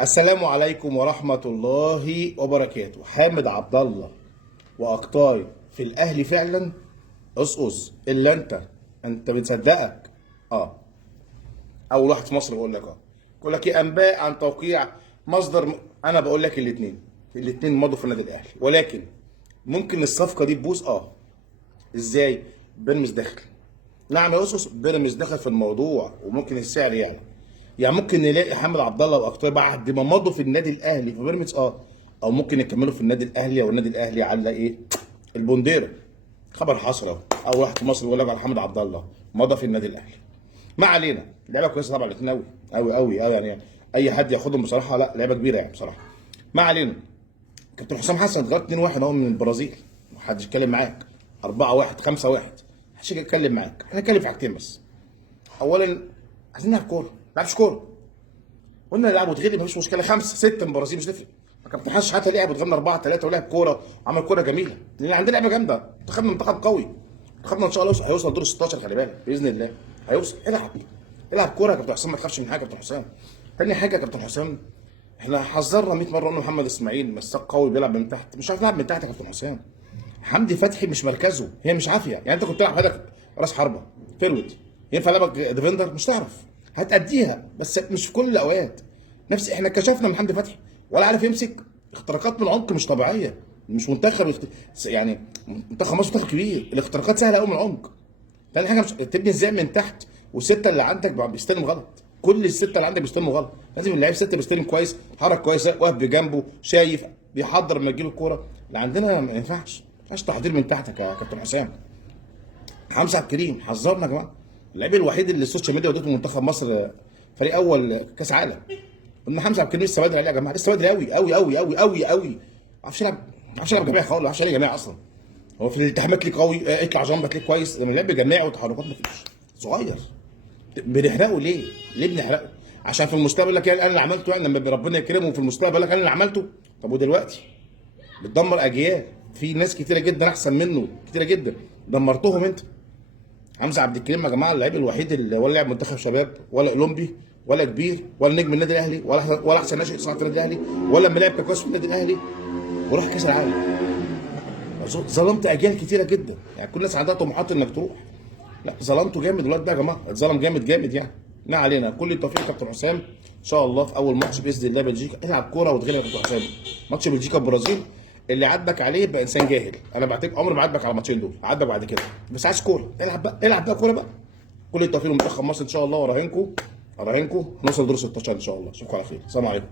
السلام عليكم ورحمة الله وبركاته. حامد عبد الله وأقطاي في الأهلي فعلا. قصقص إلا أنت بتصدقك. اه أول واحد في مصر بقول لك بقول لك إيه أنباء عن توقيع أنا بقول لك الاتنين مضوا في النادي الأهلي، ولكن ممكن الصفقة دي تبوظ. إزاي؟ بيراميدز داخل. نعم يا قصقص، بيراميدز دخل في الموضوع وممكن السعر يعلى. يعني ممكن نلاقي حامد عبد الله واخطاء بعد ما مضوا في النادي الاهلي في بيراميدز، او ممكن يكملوا في النادي الاهلي، او النادي الاهلي على ايه؟ البونديرا. خبر حصل اهو، اول واحد في مصر بيقول لك على حامد عبد الله مضى في النادي الاهلي. ما علينا، لعبه كويسه طبعا الاثنين قوي قوي قوي قوي يعني اي حد ياخدهم بصراحه، لا لعبه كبيره يعني بصراحه. ما علينا. كابتن حسام حسن اتغلط 2-1 اهو من البرازيل، محدش يتكلم معاك. 4-1 5-1، محدش يتكلم معاك. احنا نتكلم في حاجتين بس. اولا، عايزين نلعب كوره، ما نلعبش كوره. قلنا نلعب وتغلب مفيش مشكله، 5-6 من البرازيل مش تفرق. ما كابتن حسن حتى لعب واتغلبنا 4-3 ولعب كوره وعمل كوره جميله، لان عندنا لعبه جامده. منتخب قوي. منتخبنا ان شاء الله هيوصل دور 16، خلي بالك باذن الله هيوصل. العب كوره يا كابتن حسام، ما تخافش من حاجه يا كابتن حسام. تاني حاجه يا كابتن حسام، احنا حذرنا 100 مره، قلنا محمد اسماعيل مساك قوي بيلعب من تحت، مش عارف يلعب من تحت يا كابتن حسام. حمدي فتحي مش مركزه، هي مش عافيه. يعني انت كنت تلعب هدف راس حربه فيرود، ينفع لعبك ديفندر؟ مش تعرف. هتأديها بس مش في كل الاوقات. احنا كشفنا من حمدي فتحي ولا عارف يمسك. اختراقات من العمق مش طبيعيه. مش منتخب يعني منتخب مصر منتخب كبير، الاختراقات سهله قوي من العمق. تاني حاجه، مش تبني ازاي من تحت والسته اللي عندك بيستلم غلط. كل السته اللي عندك بيستلموا غلط. لازم اللعيب سته بيستلم كويس، حرك كويسه، واقف بجنبه شايف بيحضر لما يجيب الكوره. اللي عندنا ما ينفعش تحضير من تحتك يا كابتن حسام. حمزه عبد الكريم حذرنا يا جماعه. اللعيب الوحيد اللي السوشيال ميديا ودته منتخب مصر فريق اول كاس عالم. قلنا حمزه عبد الكريم لسه بدري عليه يا جماعه، لسه بدري قوي قوي قوي قوي قوي قوي. ما بيعرفش يلعب، ما بيعرفش يلعب جماعي خالص، ما بيعرفش يلعب جماعي اصلا. هو في الالتحامات ليه قوي، يطلع جنبك ليه كويس، لما يلعب جماعي وتحركات مفيش. صغير. بنحرقه ليه؟ ليه بنحرقه؟ عشان في المستقبل يقول لك انا اللي عملته، يعني لما ربنا يكرمه في المستقبل يقول لك انا اللي عملته. طب ودلوقتي؟ بتدمر اجيال، في ناس كتيره جدا احسن منه، كتيره جدا دمرتهم انت. حمزه عبد الكريم يا جماعه اللعيب الوحيد اللي ولا لعب منتخب شباب ولا اولمبي ولا كبير ولا نجم النادي الاهلي ولا احسن ناشئ صناعه النادي الاهلي ولا لما لعب كاس في النادي الاهلي وراح كاس العالم. ظلمت اجيال كتيره جدا، يعني كل الناس عندها طموحات انك تروح. لا ظلمته جامد الواد ده يا جماعه، اتظلم جامد جامد يعني. ما علينا، كل التوفيق يا كابتن حسام. ان شاء الله في اول ماتش باذن الله بلجيكا العب كوره وتغلب يا كابتن حسام. ماتش بلجيكا البرازيل اللي عدك عليه يبقى انسان جاهل. انا بعتبر عمري ما عاتبك على الماتشين دول، عاتبك بعد كده. بس عايز كوره، العب بقى كوره بقى. كل التوفيق لمنتخب مصر ان شاء الله، وراهنكم هنوصل دور 16 ان شاء الله. اشوفكم على خير، السلام عليكم.